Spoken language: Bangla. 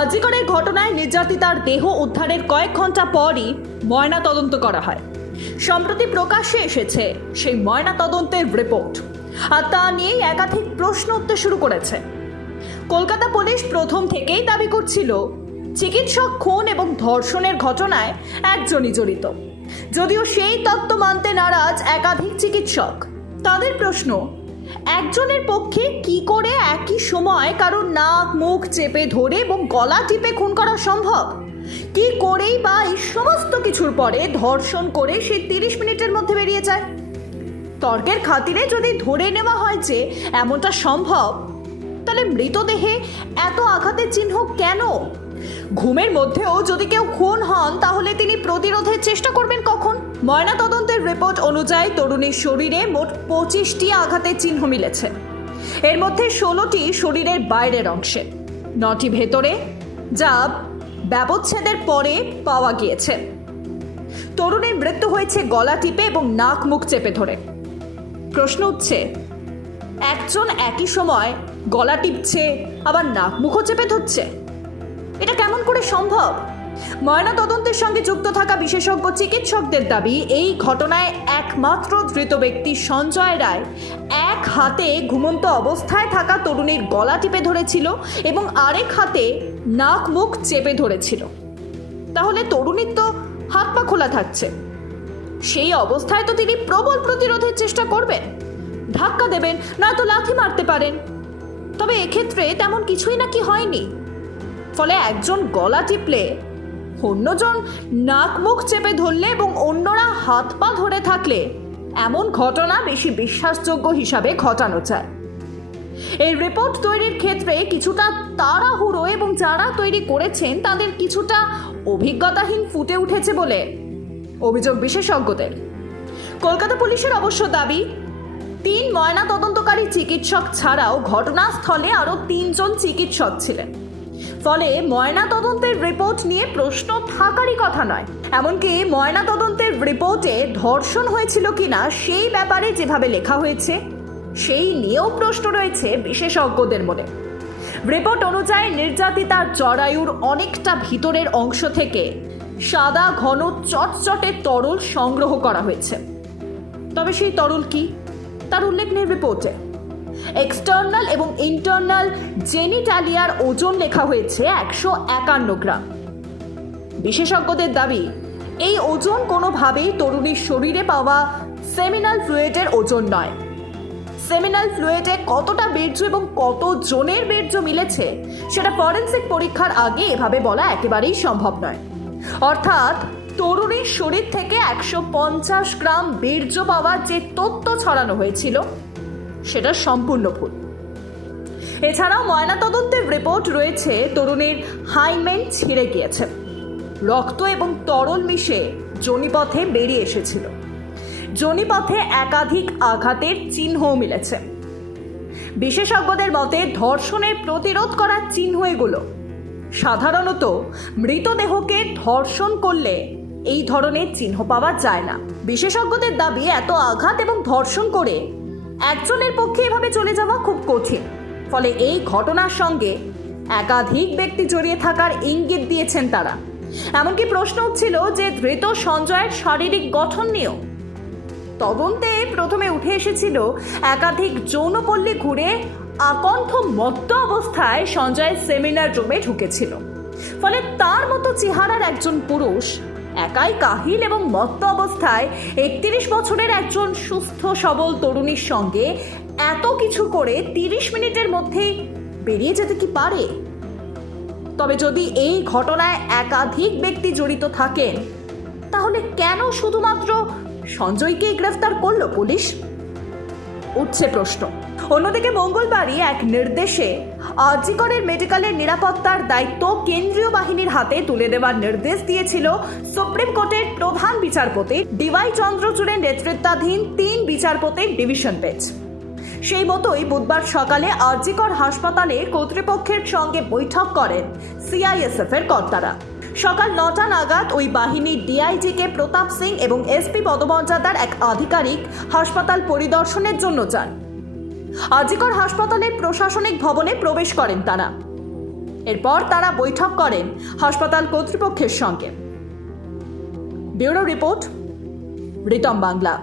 আজিকরের ঘটনায় নির্যাতিতার দেহ উদ্ধারের কয়েক ঘণ্টা পরই ময়না তদন্ত করা হয়। সম্প্রতি প্রকাশ্যে এসেছে সেই ময়না তদন্তের রিপোর্ট। আর তা নিয়েই একাধিক প্রশ্ন উঠতে শুরু করেছে। কলকাতা পুলিশ প্রথম থেকেই দাবি করছিল, চিকিৎসক খুন এবং ধর্ষণের ঘটনায় একজনই জড়িত। যদিও সেই তত্ত্ব মানতে নারাজ একাধিক চিকিৎসক। তাদের প্রশ্ন একজনের পক্ষে কি করে একই সময় কারোর নাক, মুখ চেপে ধরে এবং গলা টিপে খুন করা সম্ভব? কি করেই বা এই সমস্ত কিছুর পরে ধর্ষণ করে সে তিরিশ মিনিটের মধ্যে বেরিয়ে যায়? তর্কের খাতিরে যদি ধরে নেওয়া হয় যে এমনটা সম্ভব, তাহলে মৃতদেহে এত আঘাতের চিহ্ন কেন? ঘুমের মধ্যেও যদি কেউ খুন হন, তাহলে তিনি প্রতিরোধের চেষ্টা করবেন কখন? ময়না তদন্তের রিপোর্ট অনুযায়ী তরুণীর শরীরে মোট পঁচিশটি আঘাতের চিহ্ন মিলেছে। এর মধ্যে ষোলোটি শরীরের বাইরের অংশে। নটি ভেতরে, যা ব্যবচ্ছেদের পরে পাওয়া গিয়েছে। তরুণীর মৃত্যু হয়েছে গলা টিপে এবং নাক মুখ চেপে ধরে। প্রশ্ন উঠছে, একজন একই সময় গলা টিপছে, আবার নাক মুখও চেপে ধরছে? এটা কেমন করে সম্ভব? ময়না তদন্তের সঙ্গে যুক্ত থাকা বিশেষজ্ঞ চিকিৎসকদের দাবি, এই ঘটনায় একমাত্র ধৃত ব্যক্তি সঞ্জয় রায়। এক হাতে ঘুমন্ত অবস্থায় থাকা তরুণীর গলা টিপে ধরেছিল এবং আরেক হাতে নাক মুখ চেপে ধরেছিল। তাহলে তরুণীর তো হাত পা খোলা থাকছে। সেই অবস্থায় তো তিনি প্রবল প্রতিরোধের চেষ্টা করবেন। ধাক্কা দেবেন, নয়তো লাথি মারতে পারেন। তবে এক্ষেত্রে তেমন কিছুই নাকি হয়নি। ফলে একজন গলা টিপলে অন্যজন নাক মুখ চেপে ধরলে এবং অন্যরা হাত পা ধরে থাকলে। এমন ঘটনা বেশি বিশ্বাসযোগ্য হিসাবে ঘটানো যায়। এই রিপোর্ট তৈরির ক্ষেত্রে কিছুটা তাড়াহুড়ো এবং যারা তৈরি করেছেন তাদের কিছুটা অভিজ্ঞতাহীন ফুটে উঠেছে বলে অভিযোগ বিশেষজ্ঞদের। কলকাতা পুলিশের অবশ্য দাবি, তিন ময়না তদন্তকারী চিকিৎসক ছাড়াও ঘটনাস্থলে আরও তিনজন চিকিৎসক ছিলেন। ফলে ময়না রিপোর্ট নিয়ে প্রশ্ন থাকারই কথা নয়। এমনকি ময়না তদন্তের রিপোর্টে ধর্ষণ হয়েছিল কিনা সেই ব্যাপারে যেভাবে লেখা হয়েছে, সেই নিয়েও প্রশ্ন রয়েছে বিশেষজ্ঞদের মনে। রিপোর্ট অনুযায়ী নির্যাতিতার জরায়ুর অনেকটা ভিতরের অংশ থেকে সাদা, ঘন, চটচটে তরল সংগ্রহ করা হয়েছে। তবে সেই তরল কি? তার উল্লেখ নেই রিপোর্টে। এক্সটার্নাল এবং ইন্টারনাল জেনিটালিয়ার ওজন লেখা হয়েছে একশো একান্ন গ্রাম। বিশেষজ্ঞদের দাবি, এই ওজন কোনোভাবেই তরুণীর শরীরে পাওয়া সেমিনাল ফ্লুয়েডের ওজন নয়। সেমিনাল ফ্লুয়েডে কতটা বীর্য এবং কত জনের বীর্য মিলেছে, সেটা ফরেন্সিক পরীক্ষার আগে এভাবে বলা একেবারেই সম্ভব নয়। অর্থাৎ, তরুণীর শরীর থেকে একশো পঞ্চাশ গ্রাম বীর্য পাওয়ার যে তথ্য ছড়ানো হয়েছিল, সেটা সম্পূর্ণ ভুল। এছাড়াও ময়নাতদন্তের রিপোর্ট রয়েছে, তরুণীর হাইমেন ছিঁড়ে গিয়েছে। রক্ত এবং তরল মিশে জনিপথে বেরিয়ে এসেছিল। জনিপথে একাধিক আঘাতের চিহ্নও মিলেছে। বিশেষজ্ঞদের মতে ধর্ষণের প্রতিরোধ করার চিহ্ন এগুলো। সাধারণত মৃতদেহকে ধর্ষণ করলে এই ধরনের চিহ্ন পাওয়া যায় না। বিশেষজ্ঞদের দাবি, এত আঘাত এবং ধর্ষণ করে একজনের পক্ষে এভাবে চলে যাওয়া খুব কঠিন। ফলে এই ঘটনার সঙ্গে একাধিক ব্যক্তি জড়িয়ে থাকার ইঙ্গিত দিয়েছেন তারা। এমনকি প্রশ্ন উঠছিল যে ধৃত সঞ্জয়ের শারীরিক গঠন নিয়েও। তদন্তে প্রথমে উঠে এসেছিল একাধিক যৌনপল্লী ঘুরে আকণ্ঠ মত্ত অবস্থায় সঞ্জয় সেমিনার রুমে ঢুকেছিল। ফলে তার মতো চেহারার একজন পুরুষ, একাই কাহিল এবং মত্ত অবস্থায় একত্রিশ বছরের একজন সুস্থ, সবল তরুণীর সঙ্গে এত কিছু করে তিরিশ মিনিটের মধ্যেই বেরিয়ে যেতে কি পারে? তবে যদি এই ঘটনায় একাধিক ব্যক্তি জড়িত থাকেন, তাহলে কেন শুধুমাত্র সঞ্জয়কেই গ্রেফতার করল পুলিশ? উঠছে প্রশ্ন। অন্যদিকে মঙ্গলবারই এক নির্দেশে আজিকরের মেডিকেলের নিরাপত্তার দায়িত্ব কেন্দ্রীয় বাহিনীর হাতে তুলে দেওয়ার নির্দেশ দিয়েছিল সুপ্রিম কোর্টের প্রধান বিচারপতি ডিওয়াই চন্দ্রচূড়ের নেতৃত্বাধীন তিন বিচারপতির ডিভিশন বেঞ্চ। সেই মতোই বুধবার সকালে আরজিকর হাসপাতালে কর্তৃপক্ষের সঙ্গে বৈঠক করেন সিআইএসএফ এর কর্তারা। সকাল নটা নাগাদ ওই বাহিনীর ডিআইজিকে প্রতাপ সিং এবং এসপি পদমর্যাদার এক আধিকারিক হাসপাতাল পরিদর্শনের জন্য যান। আজিকর হাসপাতালের প্রশাসনিক ভবনে প্রবেশ করেন তারা। এরপর তারা বৈঠক করেন হাসপাতাল কর্তৃপক্ষের সঙ্গে। Bureau report Ritam Bangla.